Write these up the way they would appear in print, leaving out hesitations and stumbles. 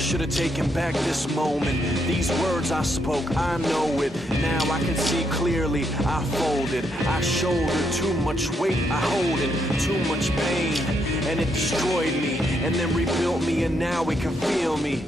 should have taken back this moment. These words I spoke, I know it. Now I can see clearly. I folded, I shouldered too much weight. I hold in too much pain, and it destroyed me, and then rebuilt me, and now it can feel me.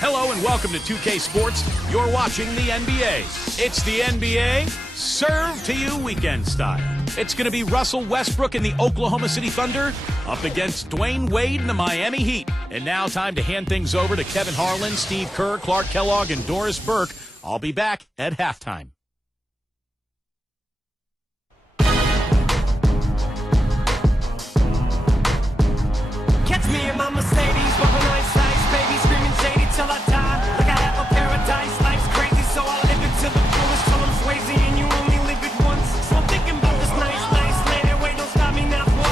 Hello and welcome to 2K Sports. You're watching the NBA. It's the NBA served to you weekend style. It's going to be Russell Westbrook and the Oklahoma City Thunder up against Dwayne Wade and the Miami Heat. And now time to hand things over to Kevin Harlan, Steve Kerr, Clark Kellogg, and Doris Burke. I'll be back at halftime. Catch me in my Mercedes, bumping ice, ice, baby, screaming shady till I die. Like I have a paradise, life's crazy, so I live it to the fullest till I'm Swayze, and you only live it once. So I'm thinking about this nice, nice lady. Wait, don't stop me now, boy.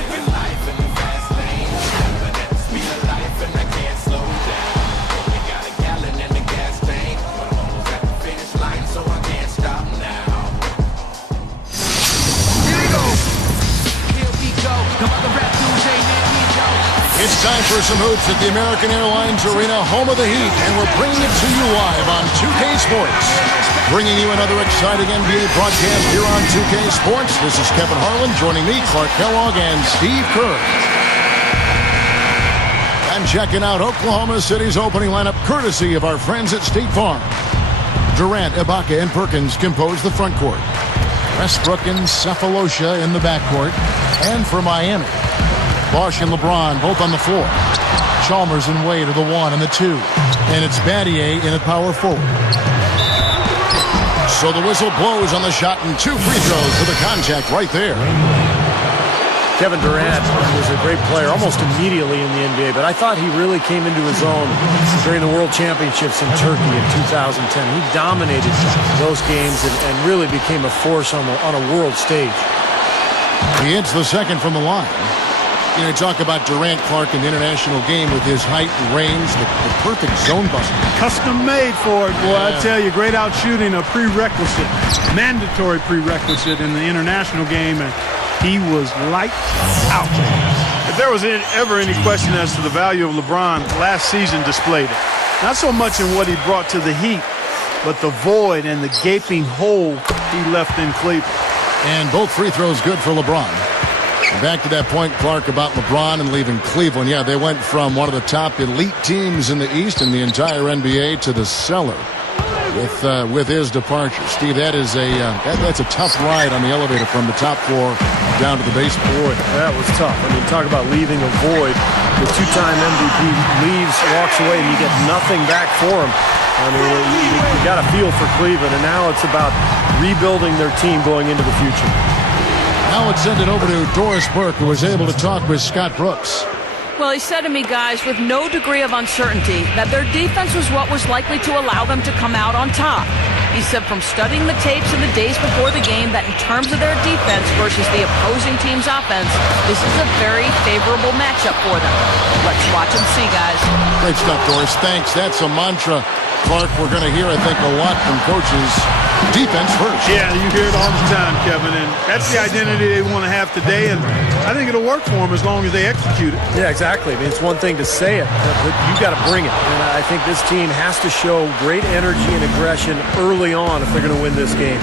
Living life in the fast lane, but at the speed of life, and I can't slow down. Only got a gallon in the gas tank, but I'm almost at the finish line, so I can't stop now. Here we go. Here we go. Come on, the rap dudes ain't near me, Joe. It's time for some hoops at the American Airlines Arena, home of the Heat, and we're bringing it to you live on 2K Sports. Bringing you another exciting NBA broadcast here on 2K Sports. This is Kevin Harlan, joining me, Clark Kellogg, and Steve Kerr. And checking out Oklahoma City's opening lineup, courtesy of our friends at State Farm. Durant, Ibaka, and Perkins compose the front court. Westbrook and Cephalosha in the backcourt. And for Miami, Bosh and LeBron both on the floor. Chalmers and Wade are the 1 and the 2. And it's Battier in the power forward. So the whistle blows on the shot, and 2 free throws for the contact right there. Kevin Durant was a great player almost immediately in the NBA, but I thought he really came into his own during the World Championships in Turkey in 2010. He dominated those games and really became a force on a world stage. He hits the second from the line. You know, talk about Durant, Clark, in the international game with his height and range, the perfect zone buster. Custom made for it, boy. I tell you, great out shooting, a prerequisite, mandatory prerequisite in the international game, and he was lights out. If there was ever any question as to the value of LeBron, last season displayed it. Not so much in what he brought to the Heat, but the void and the gaping hole he left in Cleveland. And both free throws good for LeBron. Back to that point, Clark, about LeBron and leaving Cleveland. Yeah, they went from one of the top elite teams in the East in the entire NBA to the cellar with his departure. Steve, that's a tough ride on the elevator from the top floor down to the basement. Boy, that was tough. I mean, talk about leaving a void. The 2-time MVP leaves, walks away, and you get nothing back for him. I mean, you got a feel for Cleveland, and now it's about rebuilding their team going into the future. Now let's send it over to Doris Burke, who was able to talk with Scott Brooks. Well, he said to me, guys, with no degree of uncertainty, that their defense was what was likely to allow them to come out on top. He said from studying the tapes in the days before the game that in terms of their defense versus the opposing team's offense, this is a very favorable matchup for them. Let's watch and see, guys. Great stuff, Doris. Thanks. That's a mantra, Clark, we're going to hear, I think, a lot from coaches. Defense first. Yeah, you hear it all the time, Kevin, and that's the identity they want to have today, and I think it'll work for them as long as they execute it. Yeah, exactly. I mean, it's one thing to say it, but you got to bring it. And I think this team has to show great energy and aggression early on if they're going to win this game.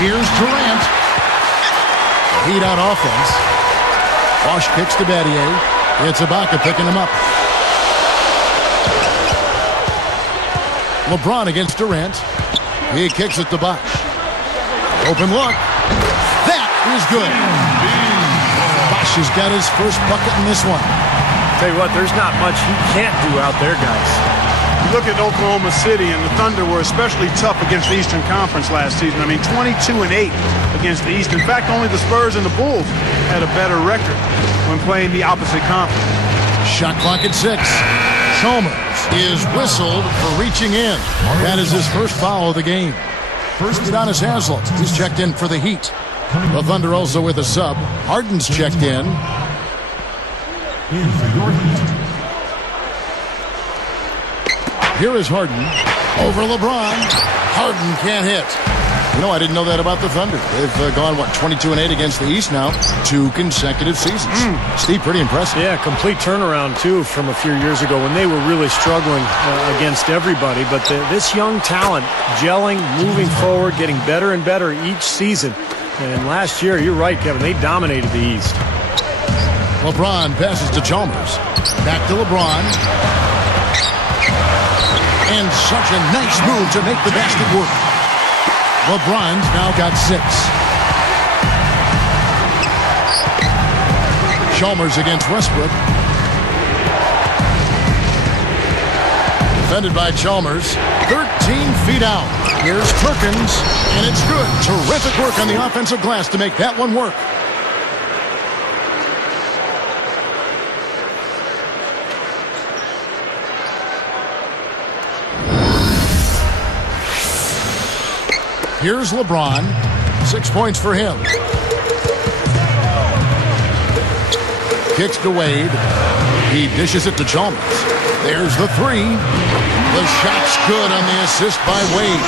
Here's Durant. Heat on offense. Bosh kicks to Battier. It's Ibaka picking him up. LeBron against Durant. He kicks it to Bosh. Open look. That is good. Bosh has got his first bucket in this one. Tell you what, there's not much he can't do out there, guys. You look at Oklahoma City, and the Thunder were especially tough against the Eastern Conference last season. I mean, 22-8 against the East. In fact, only the Spurs and the Bulls had a better record when playing the opposite conference. Shot clock at 6. Chalmers is whistled for reaching in. That is his first foul of the game. First Udonis Haslem. He's checked in for the Heat. The Thunder also with a sub. Harden's checked in. Here is Harden over LeBron. Harden can't hit. You know, I didn't know that about the Thunder. They've gone, 22-8 against the East now, 2 consecutive seasons. Steve, pretty impressive. Yeah, complete turnaround, too, from a few years ago when they were really struggling against everybody. But this young talent gelling, moving forward, getting better and better each season. And last year, you're right, Kevin, they dominated the East. LeBron passes to Chalmers. Back to LeBron. And such a nice move to make the basket work. LeBron's now got 6. Chalmers against Westbrook. Defended by Chalmers. 13 feet out. Here's Perkins, and it's good. Terrific work on the offensive glass to make that one work. Here's LeBron. 6 points for him. Kicks to Wade. He dishes it to Chalmers. There's the 3. The shot's good on the assist by Wade.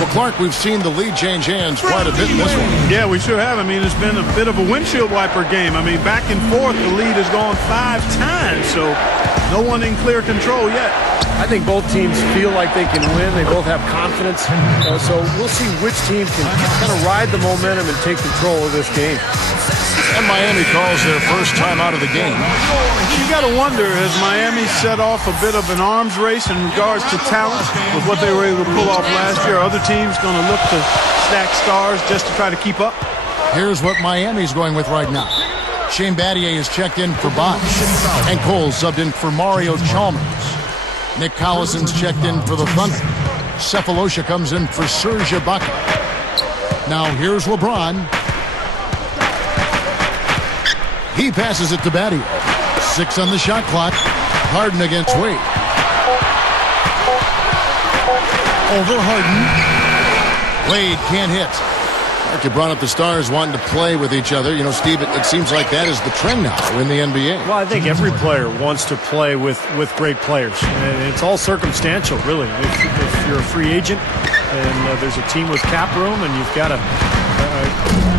Well, Clark, we've seen the lead change hands quite a bit in this one. Yeah, we sure have. I mean, it's been a bit of a windshield wiper game. I mean, back and forth, the lead has gone 5 times, so no one in clear control yet. I think both teams feel like they can win. They both have confidence. So we'll see which team can kind of ride the momentum and take control of this game. And Miami calls their first time out of the game. You got to wonder, has Miami set off a bit of an arms race in regards to talent with what they were able to pull off last year? Are other teams going to look to stack stars just to try to keep up? Here's what Miami's going with right now. Shane Battier is checked in for Bosch. And Cole subbed in for Mario Chalmers. Nick Collison's checked in for the Thunder. Cephalosha comes in for Serge Ibaka. Now here's LeBron. He passes it to Battier. 6 on the shot clock. Harden against Wade. Over Harden. Wade can't hit. Mark, you brought up the stars wanting to play with each other. You know, Steve, it seems like that is the trend now in the NBA. Well, I think every player wants to play with great players. And it's all circumstantial, really. If you're a free agent and there's a team with cap room and you've got a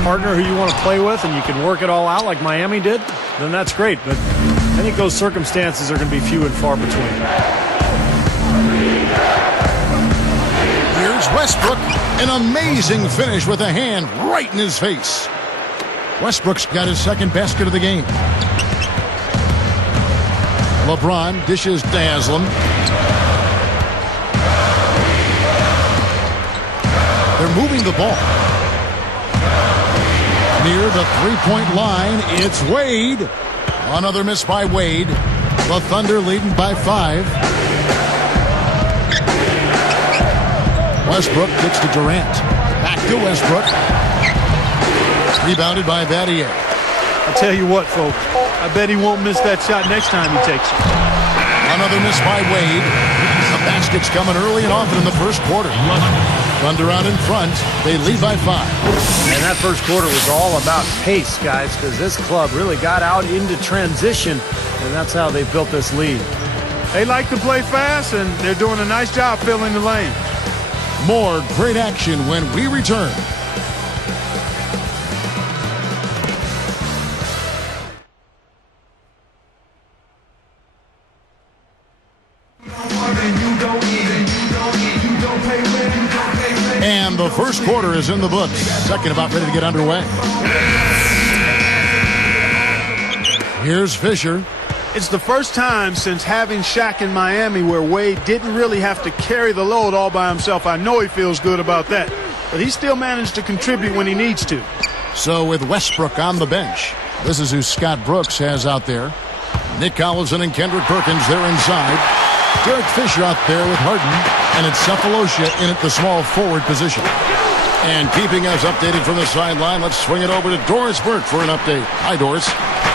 partner who you want to play with and you can work it all out like Miami did, then that's great. But I think those circumstances are going to be few and far between. Here's Westbrook. An amazing finish with a hand right in his face. Westbrook's got his second basket of the game. LeBron dishes to Haslam. They're moving the ball. Near the three-point line, it's Wade. Another miss by Wade. The Thunder leading by 5. Westbrook kicks to Durant. Back to Westbrook. Rebounded by Battier. I'll tell you what, folks. I bet he won't miss that shot next time he takes it. Another miss by Wade. The basket's coming early and often in the first quarter. Thunder out in front. They lead by 5. And that first quarter was all about pace, guys, because this club really got out into transition, and that's how they built this lead. They like to play fast, and they're doing a nice job filling the lane. More great action when we return. And the first quarter is in the books. Second about ready to get underway. Here's Fisher. It's the first time since having Shaq in Miami where Wade didn't really have to carry the load all by himself. I know he feels good about that, but he still managed to contribute when he needs to. So with Westbrook on the bench, this is who Scott Brooks has out there. Nick Collison and Kendrick Perkins, they're inside. Derek Fisher out there with Harden, and it's Cephalosha in at the small forward position. And keeping us updated from the sideline, let's swing it over to Doris Burke for an update. Hi, Doris.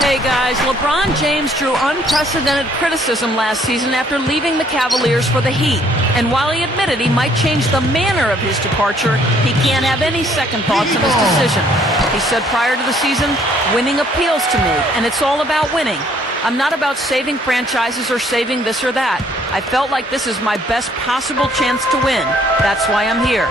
Hey, guys. LeBron James drew unprecedented criticism last season after leaving the Cavaliers for the Heat. And while he admitted he might change the manner of his departure, he can't have any second thoughts on his decision. He said prior to the season, winning appeals to me, and it's all about winning. I'm not about saving franchises or saving this or that. I felt like this is my best possible chance to win. That's why I'm here.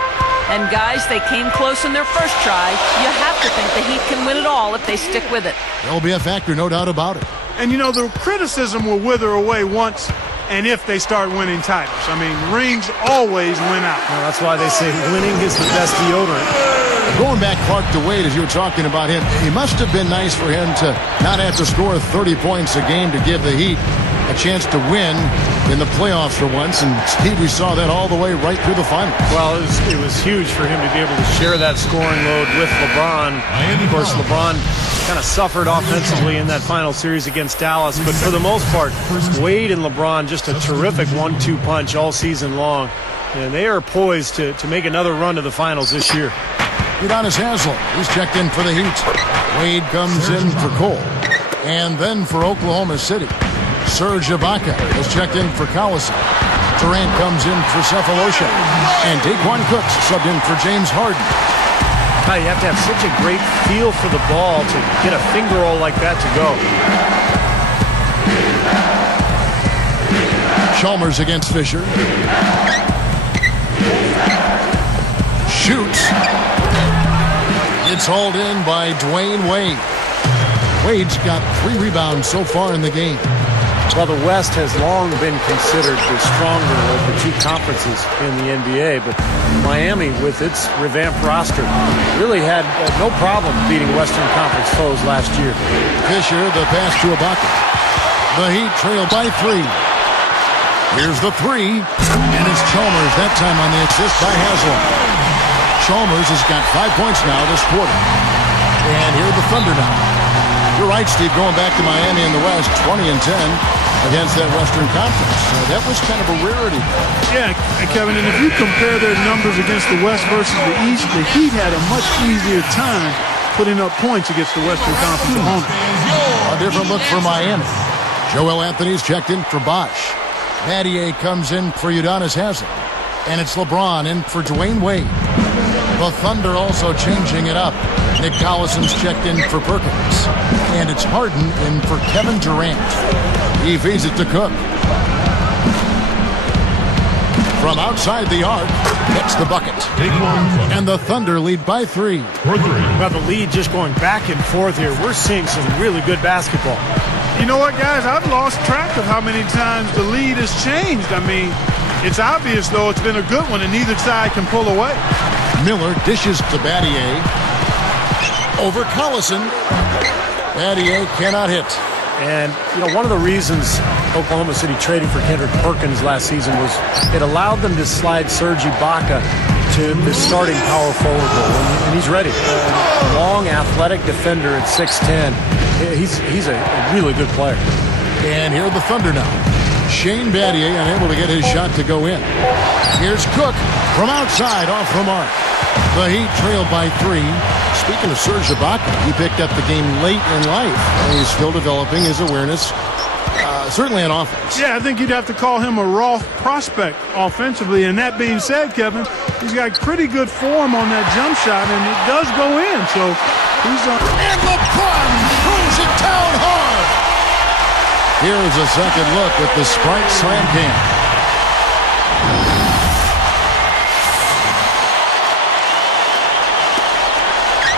And guys, they came close in their first try. You have to think the Heat can win it all if they stick with it. There'll be a factor, no doubt about it. And, you know, the criticism will wither away once and if they start winning titles. I mean, rings always win out. Well, that's why they say winning is the best deodorant. Going back, Clark, to Wade, as you were talking about him, it must have been nice for him to not have to score 30 points a game to give the Heat a chance to win in the playoffs for once. And, Steve, we saw that all the way right through the finals. Well, it was huge for him to be able to share that scoring load with LeBron. Of course, LeBron kind of suffered offensively in that final series against Dallas. But for the most part, Wade and LeBron, just a terrific 1-2 punch all season long. And they are poised to make another run to the finals this year. Udonis Haslem, he's checked in for the Heat. Wade comes in for Cole. And then for Oklahoma City, Serge Ibaka has checked in for Collison. Durant comes in for Cephalosha. And Daquan Cooks subbed in for James Harden. You have to have such a great feel for the ball to get a finger roll like that to go. Chalmers against Fisher. Shoots. It's hauled in by Dwayne Wade. Wade's got 3 rebounds so far in the game. Well, the West has long been considered the stronger of the two conferences in the NBA, but Miami, with its revamped roster, really had no problem beating Western Conference foes last year. Fisher, the pass to Ibaka. The Heat trail by 3. Here's the 3, and it's Chalmers, that time on the assist by Haslem. Chalmers has got 5 points now this quarter. And here are the Thunder now. You're right, Steve, going back to Miami in the West, 20-10 against that Western Conference. That was kind of a rarity. Yeah, Kevin, and if you compare their numbers against the West versus the East, the Heat had a much easier time putting up points against the Western Conference opponent. A different look for Miami. Joel Anthony's checked in for Bosh. Battier comes in for Udonis Haslem. And it's LeBron in for Dwayne Wade. The Thunder also changing it up. Nick Collison's checked in for Perkins. And it's Harden in for Kevin Durant. He feeds it to Cook. From outside the arc, hits the bucket. And the Thunder lead by 3. Well, the lead just going back and forth here. We're seeing some really good basketball. You know what, guys? I've lost track of how many times the lead has changed. I mean, it's obvious, though, it's been a good one, and neither side can pull away. Miller dishes to Battier. Over Collison. Battier cannot hit. And, you know, one of the reasons Oklahoma City traded for Kendrick Perkins last season was it allowed them to slide Serge Ibaka to the starting power forward role. And he's ready. A long, athletic defender at 6'10". He's a really good player. And here are the Thunder now. Shane Battier unable to get his shot to go in. Here's Cook from outside off the mark. The Heat trailed by 3. Speaking of Serge Ibaka, he picked up the game late in life. And he's still developing his awareness, certainly on offense. Yeah, I think you'd have to call him a raw prospect offensively. And that being said, Kevin, he's got pretty good form on that jump shot, and it does go in. So he's on. And LeBron throws it down hard. Here's a second look at the Sprite Slam Cam.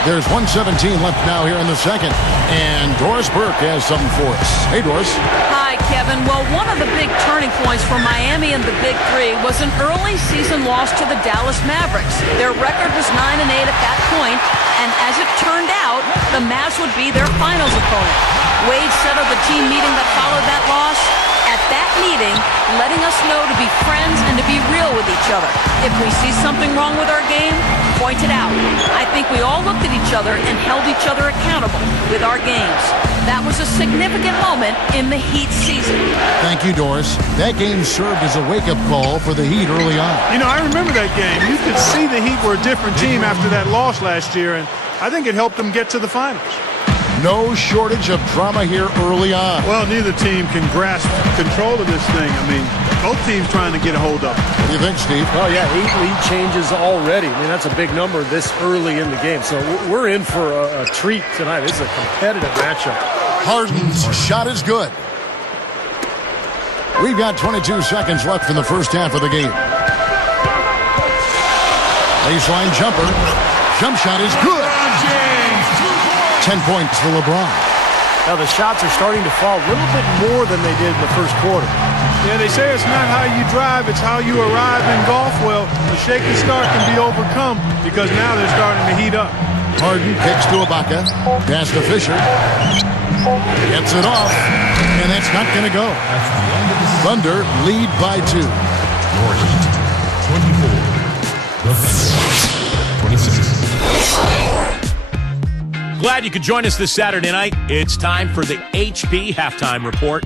There's 1:17 left now here in the second. And Doris Burke has something for us. Hey, Doris. Hi, Kevin. Well, one of the big turning points for Miami and the Big Three was an early season loss to the Dallas Mavericks. Their record was 9-8 at that point, and as it turned out, the Mavs would be their finals opponent. Wade said of the team meeting that followed that loss, at that meeting, letting us know to be friends and to be real with each other. If we see something wrong with our game, point it out. I think we all looked at each other and held each other accountable with our games. That was a significant moment in the Heat season. Thank you, Doris. That game served as a wake-up call for the Heat early on. You know, I remember that game. You could see the Heat were a different team after that loss last year, and I think it helped them get to the finals. No shortage of drama here early on. Well, neither team can grasp control of this thing. I mean, both teams trying to get a hold of it. What do you think, Steve? Oh, yeah, 8 lead changes already. I mean, that's a big number this early in the game. So we're in for a treat tonight. It's a competitive matchup. Harden's shot is good. We've got 22 seconds left in the first half of the game. Baseline jumper. Jump shot is good. 10 points for LeBron. Now the shots are starting to fall a little bit more than they did in the first quarter. Yeah, they say it's not how you drive, it's how you arrive in golf. Well, the shaky start can be overcome because now they're starting to heat up. Harden kicks to Ibaka. Pass to Fisher. Gets it off. And that's not going to go. Thunder lead by 2. Your Heat, 24. The Thunder, 26. Glad you could join us this Saturday night. It's time for the HP Halftime Report.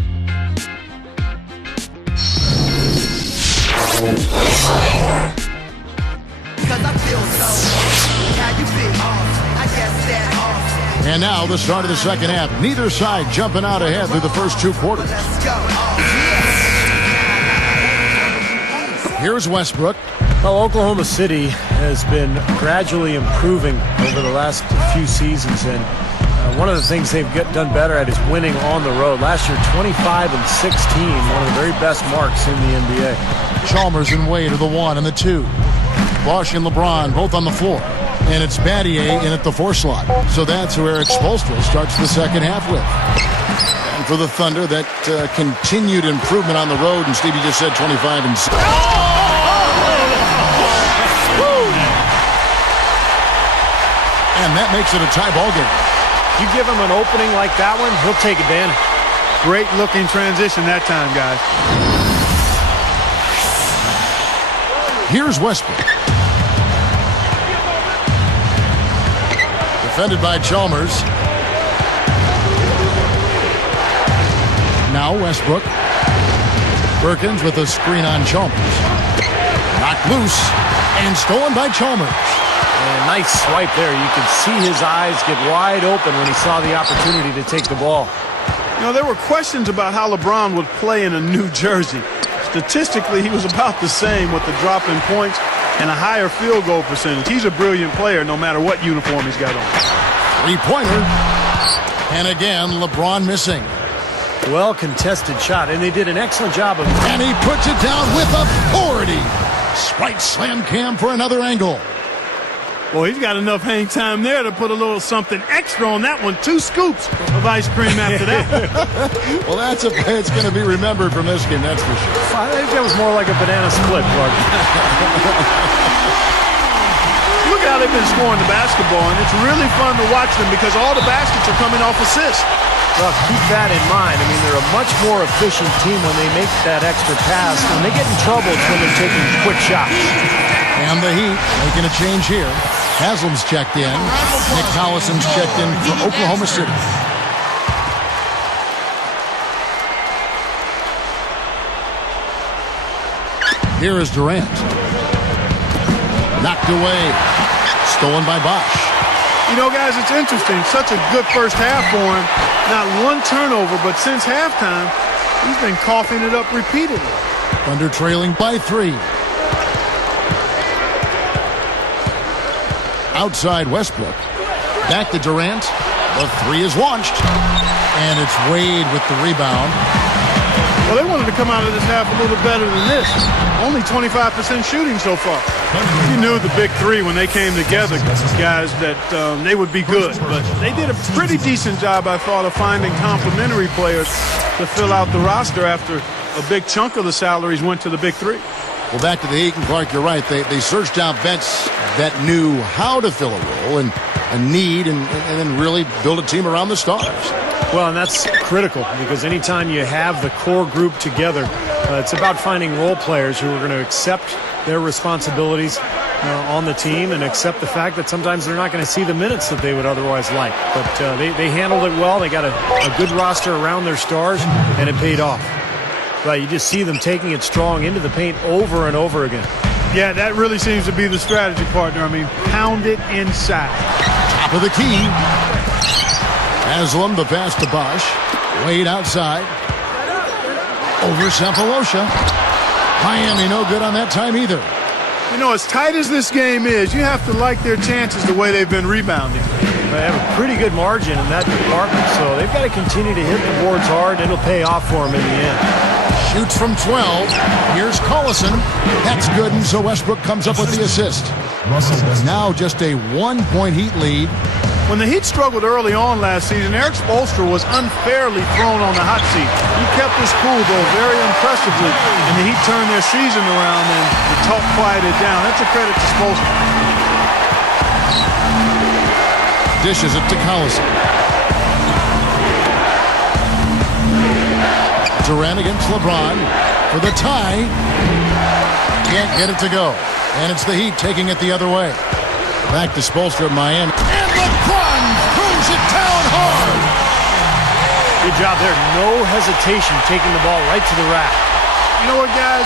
And now the start of the second half. Neither side jumping out ahead through the first 2 quarters. Here's Westbrook. Well, Oklahoma City has been gradually improving over the last few seasons, and one of the things they've done better at is winning on the road. Last year, 25-16, one of the very best marks in the NBA. Chalmers and Wade are the 1 and the 2. Bosch and LeBron both on the floor. And it's Battier in at the 4 slot. So that's who Eric Spoelstra starts the second half with. And for the Thunder, that continued improvement on the road. And Stevie just said 25-6. And that makes it a tie ball game. You give him an opening like that one, he'll take advantage. Great looking transition that time, guys. Here's Westbrook. Defended by Chalmers. Now Westbrook. Perkins with a screen on Chalmers. Knocked loose and stolen by Chalmers. And a nice swipe there. You could see his eyes get wide open when he saw the opportunity to take the ball. You know, there were questions about how LeBron would play in a new jersey. Statistically, he was about the same with the drop in points and a higher field goal percentage. He's a brilliant player no matter what uniform he's got on. 3-pointer. And again, LeBron missing. Well contested shot, and they did an excellent job of it. And he puts it down with authority. Right slam cam for another angle. Boy, he's got enough hang time there to put a little something extra on that one. 2 scoops of ice cream after that. Well, that's a play that's going to be remembered from this game, that's for sure. I think that was more like a banana split, Clark. Look how they've been scoring the basketball, and it's really fun to watch them because all the baskets are coming off assists. Well, keep that in mind. I mean, they're a much more efficient team when they make that extra pass. When they get in trouble, it's when they're taking quick shots. And the Heat making a change here. Haslam's checked in. Nick Collison's checked in for Oklahoma City. Here is Durant. Knocked away. Stolen by Bosch. You know, guys, it's interesting. Such a good first half for him. Not one turnover, but since halftime, he's been coughing it up repeatedly. Thunder trailing by 3. Outside Westbrook. Back to Durant. The 3 is launched. And it's Wade with the rebound. Well, they wanted to come out of this half a little better than this. Only 25% shooting so far. You knew the big 3 when they came together, guys, that they would be good. But they did a pretty decent job, I thought, of finding complementary players to fill out the roster after a big chunk of the salaries went to the big 3. Well, back to the Heat, and Clark, you're right. They searched out vets that knew how to fill a role and a need and then really build a team around the stars. Well, and that's critical because anytime you have the core group together, it's about finding role players who are going to accept their responsibilities on the team and accept the fact that sometimes they're not going to see the minutes that they would otherwise like. But they handled it well. They got a good roster around their stars, and it paid off. But you just see them taking it strong into the paint over and over again. Yeah, that really seems to be the strategy, partner. I mean, pound it inside. Top of the key. Haslam, the pass to Bosch. Wade outside. Over Cephalosha. Miami no good on that time either. You know, as tight as this game is, you have to like their chances the way they've been rebounding. They have a pretty good margin in that department, so they've got to continue to hit the boards hard. It'll pay off for them in the end. Shoots from 12. Here's Collison. That's good, and so Westbrook comes up with the assist. Now just a 1-point Heat lead. When the Heat struggled early on last season, Eric Spoelstra was unfairly thrown on the hot seat. He kept his cool, though, very impressively, and the Heat turned their season around, and the talk quieted down. That's a credit to Spoelstra. Dishes it to Collison. Durant against LeBron for the tie. Can't get it to go. And it's the Heat taking it the other way. Back to Spoelstra of Miami. And LeBron throws it down hard. Good job there. No hesitation taking the ball right to the rack. You know what, guys?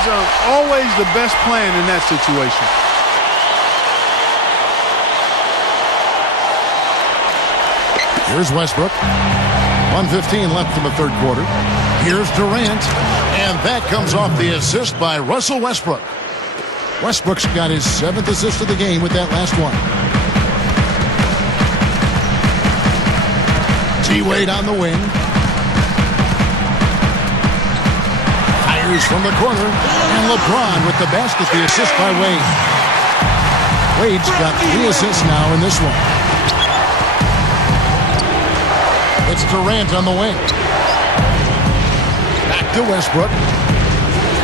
Always the best plan in that situation. Here's Westbrook. 1:15 left in the third quarter. Here's Durant. And that comes off the assist by Russell Westbrook. Westbrook's got his 7th assist of the game with that last one. T-Wade on the wing. Fires from the corner. And LeBron with the basket, the assist by Wade. Wade's got 3 assists now in this one. It's Durant on the wing. Back to Westbrook.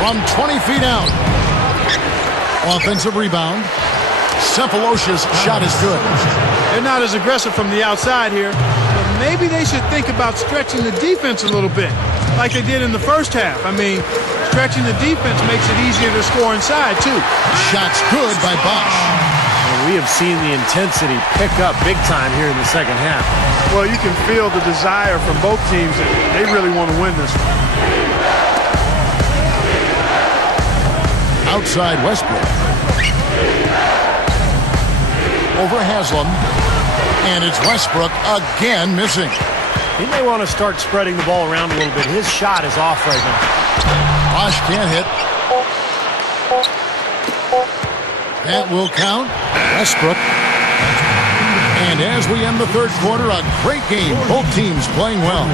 From 20 feet out. Offensive rebound. Cephalosha's shot is good. They're not as aggressive from the outside here, but maybe they should think about stretching the defense a little bit, like they did in the first half. I mean, stretching the defense makes it easier to score inside, too. Shot's good by Bosch. We have seen the intensity pick up big time here in the second half. Well, you can feel the desire from both teams. They really want to win this one. Outside Westbrook. Over Haslam. And it's Westbrook again missing. He may want to start spreading the ball around a little bit. His shot is off right now. Bosch can't hit. That will count. Westbrook. And as we end the third quarter, a great game. Both teams playing well.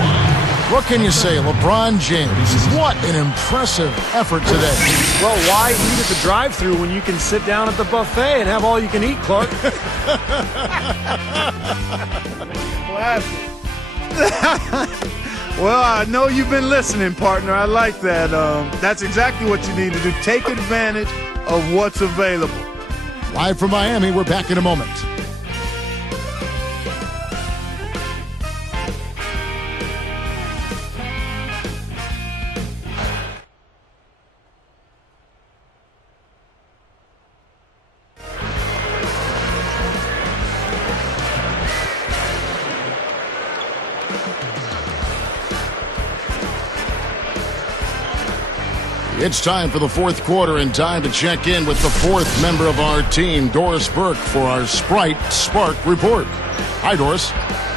What can you say, LeBron James? What an impressive effort today. Well, why eat at the drive-thru when you can sit down at the buffet and have all you can eat, Clark? Well, I know you've been listening, partner. I like that. That's exactly what you need to do. Take advantage of what's available. Live from Miami, we're back in a moment. It's time for the fourth quarter and time to check in with the fourth member of our team, Doris Burke, for our Sprite Spark Report. Hi, Doris.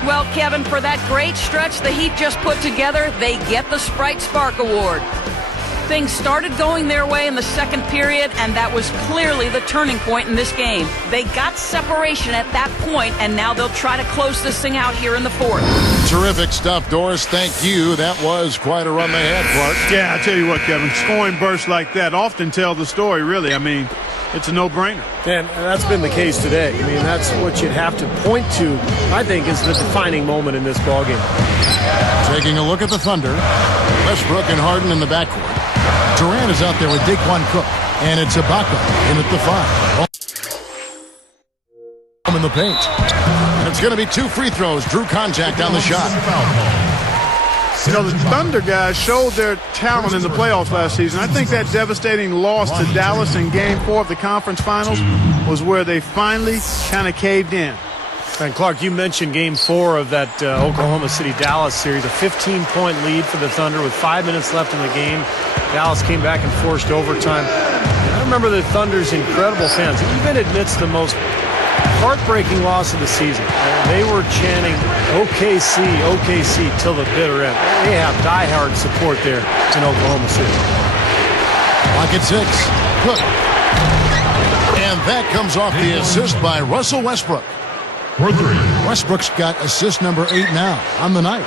Well, Kevin, for that great stretch the Heat just put together, they get the Sprite Spark Award. Things started going their way in the second period, and that was clearly the turning point in this game. They got separation at that point, and now they'll try to close this thing out here in the fourth. Terrific stuff, Doris. Thank you. That was quite a run they had, Clark. Yeah, I tell you what, Kevin, scoring bursts like that often tell the story, really. I mean, it's a no-brainer. And that's been the case today. I mean, that's what you'd have to point to, I think, is the defining moment in this ballgame. Taking a look at the Thunder, Westbrook and Harden in the backcourt. Durant is out there with Daquan Cook, and it's Ibaka in at the 5. In the paint. And it's going to be 2 free throws. Drew contact on the shot. You know, the Thunder guys showed their talent in the playoffs last season. I think that devastating loss to Dallas in Game 4 of the conference finals was where they finally kind of caved in. And Clark, you mentioned Game 4 of that Oklahoma City-Dallas series, a 15-point lead for the Thunder with 5 minutes left in the game. Dallas came back and forced overtime. And I remember the Thunder's incredible fans, even amidst the most heartbreaking loss of the season. They were chanting OKC, OKC till the bitter end. They have diehard support there in Oklahoma City. Clock at 6. Cook. And that comes off the assist by Russell Westbrook. Westbrook's got assist number 8 now on the night.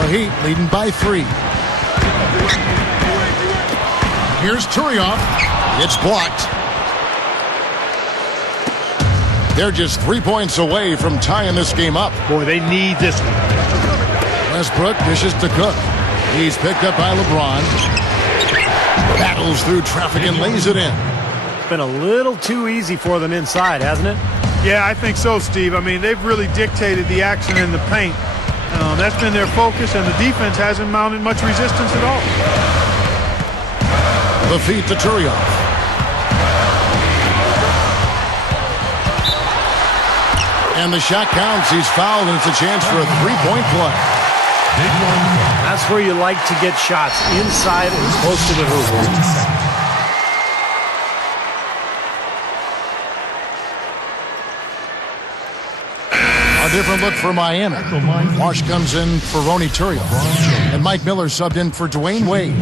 The Heat leading by 3. Here's Turioff. It's blocked. They're just 3 points away from tying this game up. Boy, they need this one. Westbrook dishes to Cook. He's picked up by LeBron. Battles through traffic and lays it in. It's been a little too easy for them inside, hasn't it? Yeah, I think so, Steve. I mean, they've really dictated the action in the paint. That's been their focus, and the defense hasn't mounted much resistance at all. The feed to Turioff. And the shot counts. He's fouled, and it's a chance for a three-point play. That's where you like to get shots, inside and close to the hoop. A different look for Miami. Marsh comes in for Ronny Turioff. And Mike Miller subbed in for Dwayne Wade.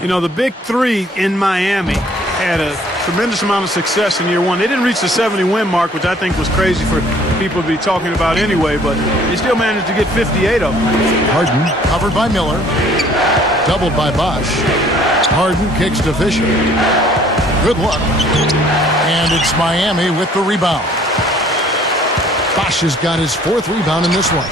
You know, the big three in Miami had a tremendous amount of success in year one. They didn't reach the 70-win mark, which I think was crazy for people to be talking about anyway, but they still managed to get 58 of them. Harden covered by Miller. Doubled by Bosch. Harden kicks to Fisher. Good luck. And it's Miami with the rebound. Bosch has got his fourth rebound in this one.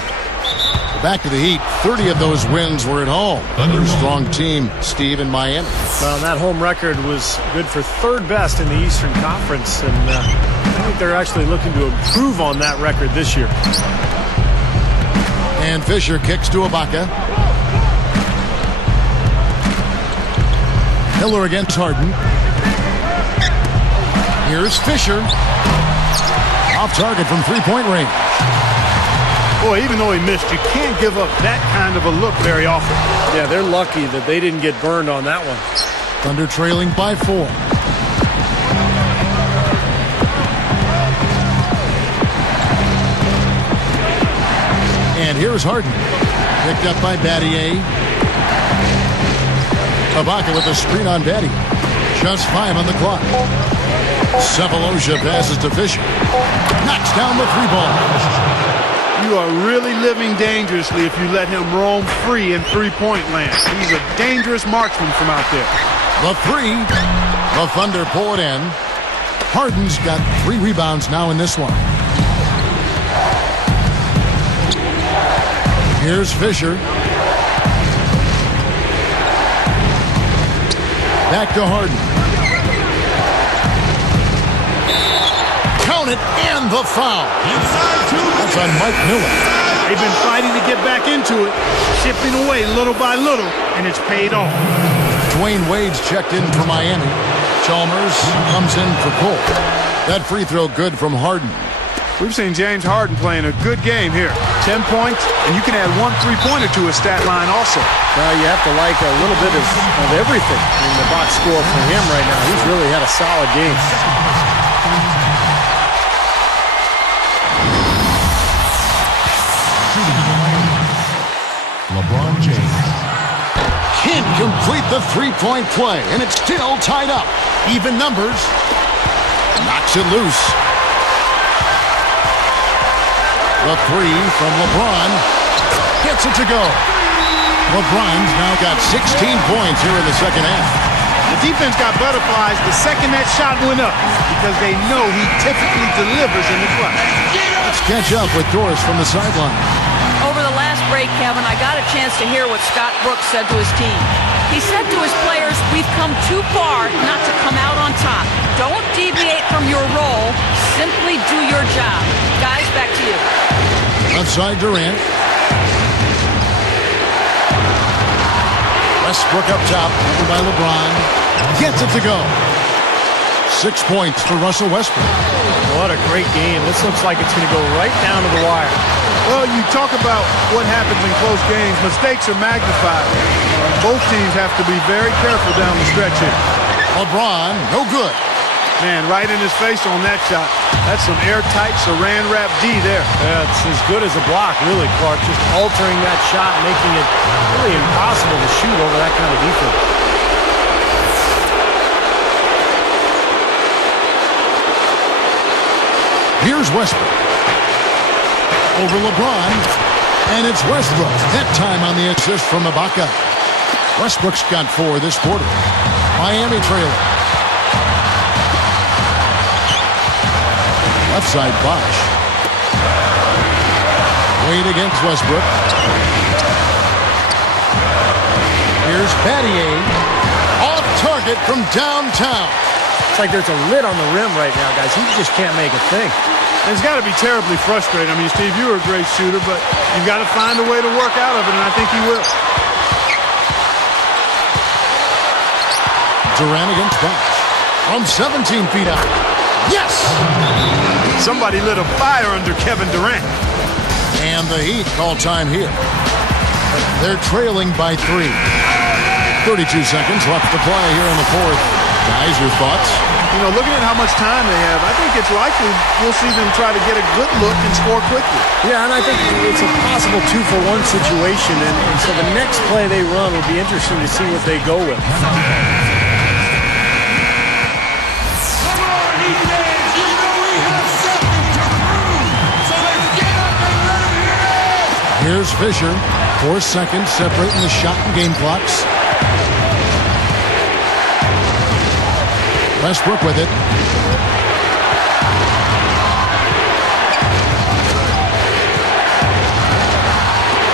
Back to the Heat. 30 of those wins were at home. Another strong team, Steve, in Miami. Well, that home record was good for third best in the Eastern Conference, and I think they're actually looking to improve on that record this year. And Fisher kicks to Ibaka. Miller against Harden. Here's Fisher. Off target from three-point range. Boy, even though he missed, you can't give up that kind of a look very often. Yeah, they're lucky that they didn't get burned on that one. Thunder trailing by 4. And here's Harden. Picked up by Battier. Ibaka with a screen on Battier. Just 5 on the clock. Cephalosha passes to Fisher. Knocks down the three ball. You are really living dangerously if you let him roam free in three-point land. He's a dangerous marksman from out there. The three. The Thunder pull it in. Harden's got 3 rebounds now in this one. Here's Fisher. Back to Harden. Count it, and the foul. That's on Mike Miller. They've been fighting to get back into it, chipping away little by little, and it's paid off. Dwayne Wade's checked in for Miami. Chalmers comes in for Cole. That free throw good from Harden. We've seen James Harden playing a good game here. 10 points, and you can add 1 3-pointer to his stat line also. Well, you have to like a little bit of everything in the box score for him right now. He's really had a solid game. LeBron James. Can't complete the three-point play, and it's still tied up. Even numbers. Knocks it loose. The three from LeBron. Gets it to go. LeBron's now got 16 points here in the second half. The defense got butterflies the second that shot went up because they know he typically delivers in the clutch. Let's catch up with Doris from the sideline. Over the last break, Kevin, I got a chance to hear what Scott Brooks said to his team. He said to his players, we've come too far not to come out on top. Don't deviate from your role. Simply do your job. Guys, back to you. Outside Durant. Westbrook up top, covered by LeBron. Gets it to go. 6 points for Russell Westbrook. What a great game. This looks like it's going to go right down to the wire. Well, you talk about what happens in close games. Mistakes are magnified. Both teams have to be very careful down the stretch here. LeBron, no good. Man, right in his face on that shot. That's some airtight saran wrap D there. Yeah, it's as good as a block, really, Clark. Just altering that shot, making it really impossible to shoot over that kind of defense. Here's Westbrook. Over LeBron. And it's Westbrook. That time on the assist from Ibaka. Westbrook's got 4 this quarter. Miami trailing. Left side, Bosch. Wade against Westbrook. Here's Battier. Off target from downtown. It's like there's a lid on the rim right now, guys. He just can't make a thing. It's got to be terribly frustrating. I mean, Steve, you were a great shooter, but you've got to find a way to work out of it, and I think he will. Durant against Bosch. From 17 feet out. Yes! Somebody lit a fire under Kevin Durant. And the Heat call time here. They're trailing by 3. 32 seconds left to play here in the fourth. Guys, your thoughts? You know, looking at how much time they have, I think it's likely we'll see them try to get a good look and score quickly. Yeah, and I think it's a possible 2-for-1 situation, and so the next play they run will be interesting to see what they go with. Here's Fisher. 4 seconds separating the shot and game clocks. Westbrook with it.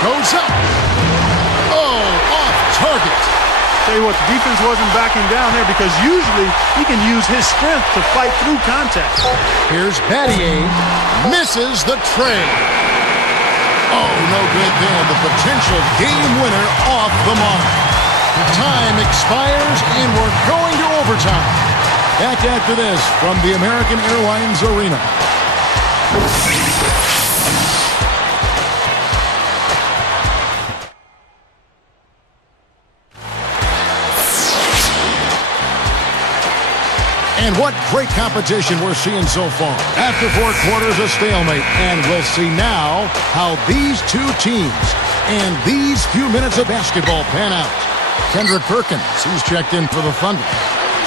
Goes up. Oh, off target. Tell you what, the defense wasn't backing down there because usually he can use his strength to fight through contact. Here's Battier. Misses the tray. Oh, no good there. The potential game winner off the mark. Time expires, and we're going to overtime. Back after this from the American Airlines Arena. And what great competition we're seeing so far. After 4 quarters, a stalemate. And we'll see now how these two teams and these few minutes of basketball pan out. Kendrick Perkins, he's checked in for the Thunder.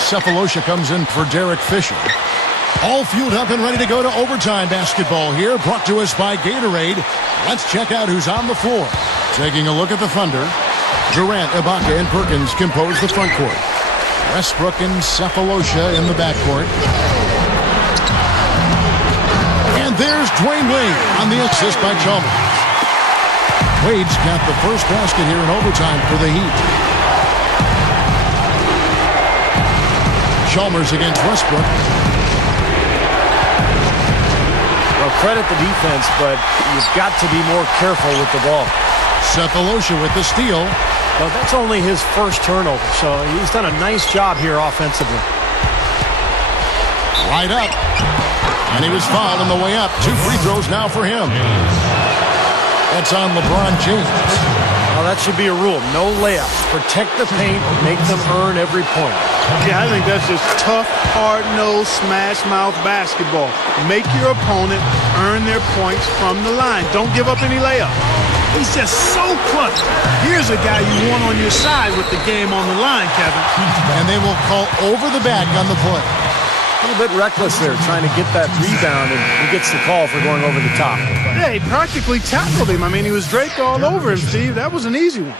Cephalosha comes in for Derek Fisher. All fueled up and ready to go to overtime basketball here, brought to us by Gatorade. Let's check out who's on the floor. Taking a look at the Thunder. Durant, Ibaka, and Perkins compose the front court. Westbrook and Cephalosha in the backcourt. And there's Dwayne Wade on the assist by Chalmers. Wade's got the first basket here in overtime for the Heat. Chalmers against Westbrook. Well, credit the defense, but you've got to be more careful with the ball. Cephalosha with the steal. Well, that's only his first turnover, so he's done a nice job here offensively. Right up. And he was fouled on the way up. 2 free throws now for him. That's on LeBron James. Well, that should be a rule. No layups. Protect the paint. Make them earn every point. Yeah, I think that's just tough, hard-nosed, smash-mouth basketball. Make your opponent earn their points from the line. Don't give up any layup. He's just so clutch. Here's a guy you want on your side with the game on the line, Kevin. And they will call over the back on the play. A little bit reckless there, trying to get that rebound, and he gets the call for going over the top. Yeah, he practically tackled him. I mean, he was draped all over him, Steve. That was an easy one.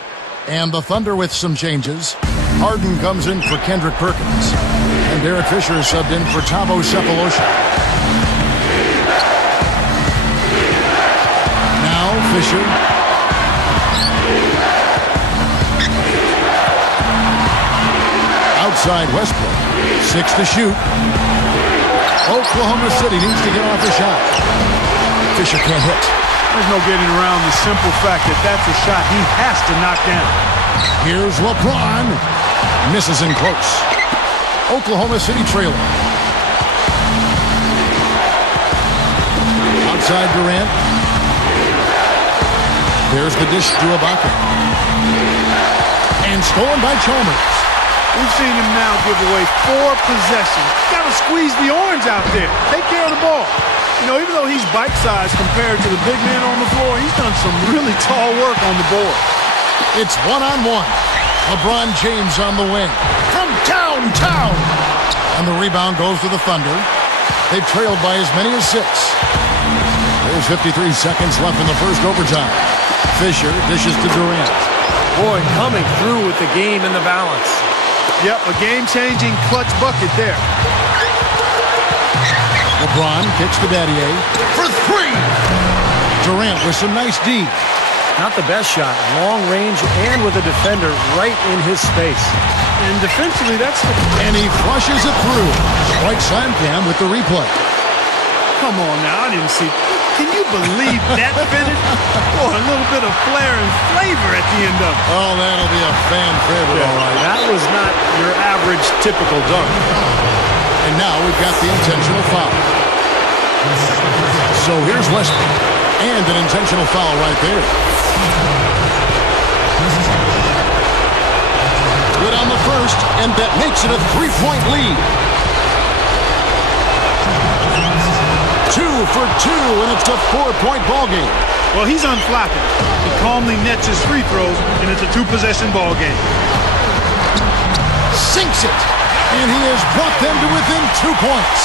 And the Thunder with some changes. Harden comes in for Kendrick Perkins. And Derek Fisher is subbed in for Thabo Cephalosha. Now Fisher. Outside Westbrook. 6 to shoot. Oklahoma City needs to get off a shot. Fisher can't hit. There's no getting around the simple fact that that's a shot he has to knock down. Here's LeBron. Misses in close. Oklahoma City trailing. Outside Durant. There's the dish to Ibaka. And stolen by Chalmers. We've seen him now give away 4 possessions. Got to squeeze the orange out there. Take care of the ball. You know, even though he's bite-sized compared to the big man on the floor, he's done some really tall work on the board. It's one-on-one. LeBron James on the wing. From downtown. And the rebound goes to the Thunder. They've trailed by as many as 6. There's 53 seconds left in the first overtime. Fisher dishes to Durant. Boy, coming through with the game in the balance. Yep, a game-changing clutch bucket there. LeBron kicks to Battier for three. Durant with some nice D. Not the best shot. Long range and with a defender right in his space. And defensively, that's And he flushes it through. Right slam cam with the replay. Come on now, I didn't see. Can you believe that finish? Boy, a little bit of flair and flavor at the end of it. Oh, that'll be a fan favorite, all right. That was not your average typical dunk. And now we've got the intentional foul. So here's Westbrook. And an intentional foul right there. Good on the first, and that makes it a three-point lead. 2 for 2, and it's a 4-point ball game. Well, he's unflapping. He calmly nets his free throws, and it's a two-possession ball game. Sinks it, and he has brought them to within 2 points.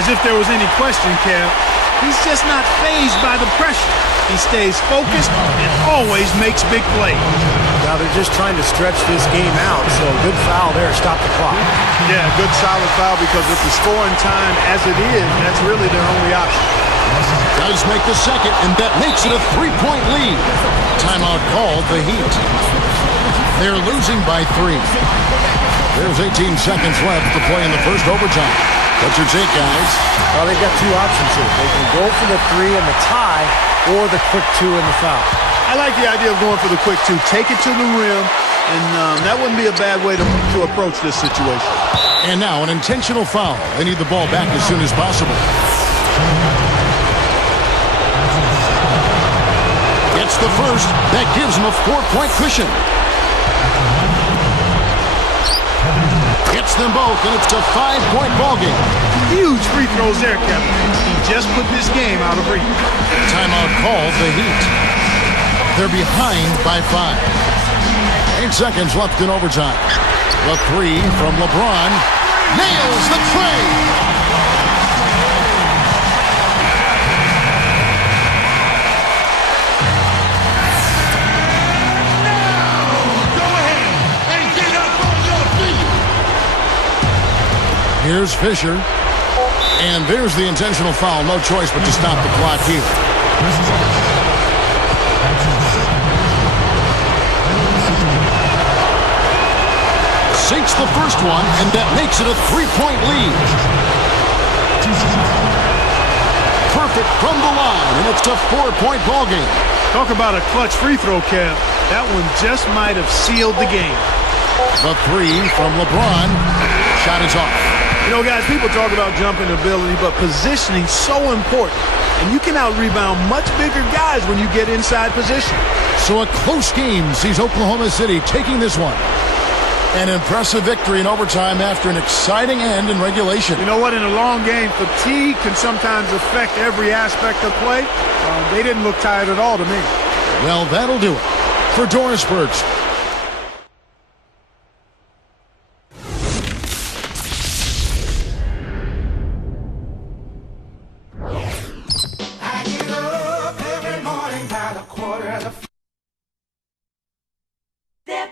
As if there was any question, Kev, he's just not fazed by the pressure. He stays focused and always makes big plays. Now they're just trying to stretch this game out, so good foul there. Stop the clock. Yeah, good solid foul because with the scoring time as it is, that's really their only option. Does make the second, and that makes it a 3-point lead. Timeout called the Heat. They're losing by 3. There's 18 seconds left to play in the first overtime. What's your take, guys? Well, they've got two options here. They can go for the 3 and the tie, or the quick 2 and the foul. I like the idea of going for the quick 2. Take it to the rim, and that wouldn't be a bad way to approach this situation. And now an intentional foul. They need the ball back as soon as possible. Gets the first. That gives him a 4-point cushion. Gets them both, and it's a 5-point ball game. Huge free throws there, Kevin. He just put this game out of reach. Timeout called the Heat. They're behind by 5. 8 seconds left in overtime. The 3 from LeBron. Nails the tray. Here's Fisher. And there's the intentional foul. No choice but to stop the clock here. Sinks the first one, and that makes it a 3-point lead. Perfect from the line, and it's a 4-point ball game. Talk about a clutch free throw, Kev. That one just might have sealed the game. The 3 from LeBron. Shot is off. You know, guys, people talk about jumping ability, but positioning so important. And you can out-rebound much bigger guys when you get inside position. So a close game sees Oklahoma City taking this one. An impressive victory in overtime after an exciting end in regulation. You know what? In a long game, fatigue can sometimes affect every aspect of play. They didn't look tired at all to me. Well, that'll do it. For Doris Burks. They're